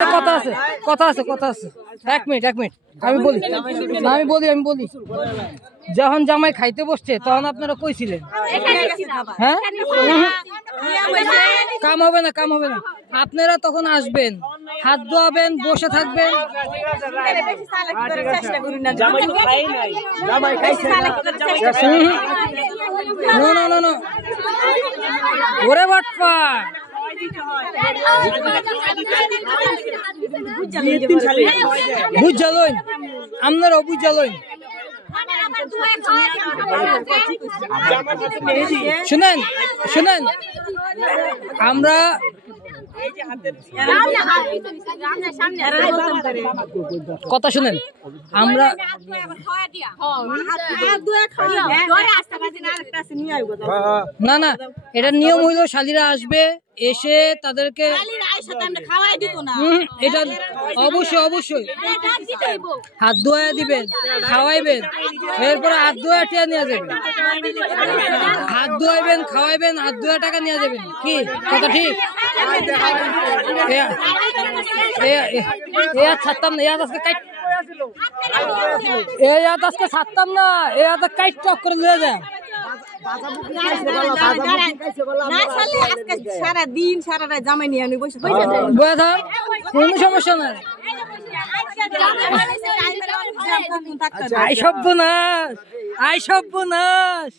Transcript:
কথা আছে কথা আছে কথা আছে 1 মিনিট আমি বলি যখন জামাই খাইতে বসছে তখন আপনারা কইছিলেন হ্যাঁ কাম হবে না আপনারা তখন আসবেন হাত ধোয়াবেন বসে থাকবেন নো ওরে বাটপা বুঝালইন আপনারা বুঝালইন শুনেন আমরা কথা শুনেন আমরা না এটা নিয়ম হইল শালীরা আসবে এসে তাদেরকে এটা অবশ্যই হাত ধোয়া দিবেন খাওয়াইবেন এরপরে হাত ধোয়া টিয়া নিয়ে যাবেন হাত ধোয়াইবেন খাওয়াইবেন হাত ধোয়া টাকা নিয়ে যাবেন কি কথা ঠিক ছাড়তাম না আজকে ছাড়তাম না কাইট টক করে দিয়ে যায় সারাদিন সারাটা জামাই নিয়ে আমি বসে কোনো সমস্যা নাই আই সব্যনাশ